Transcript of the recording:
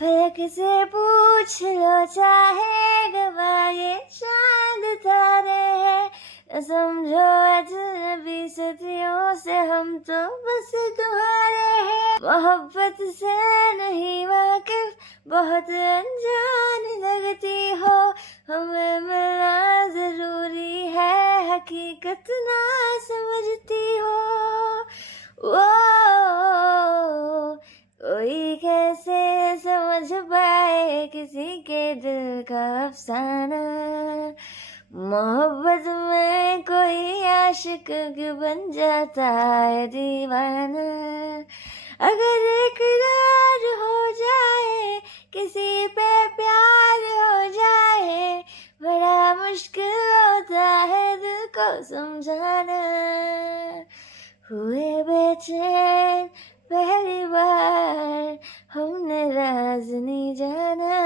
फलक से पूछ लो चाहे गवाह ये चांद तारे हैं, न समझो अजनबी सदियों से हम तो बस तुम्हारे हैं। मोहब्बत से नहीं वाकिफ बहुत अनजान लगती हो, हमें मिलना जरूरी है हकीकत ना समझती हो। वो कोई कैसे समझ पाए किसी के दिल का अफसाना, मोहब्बत में कोई आशिक क्यों बन जाता है दीवाना। अगर इकरार हो जाए किसी पे प्यार हो जाए, बड़ा मुश्किल होता है दिल को समझाना। हुए बेचैन पहली बार हमने राज नहीं जाना।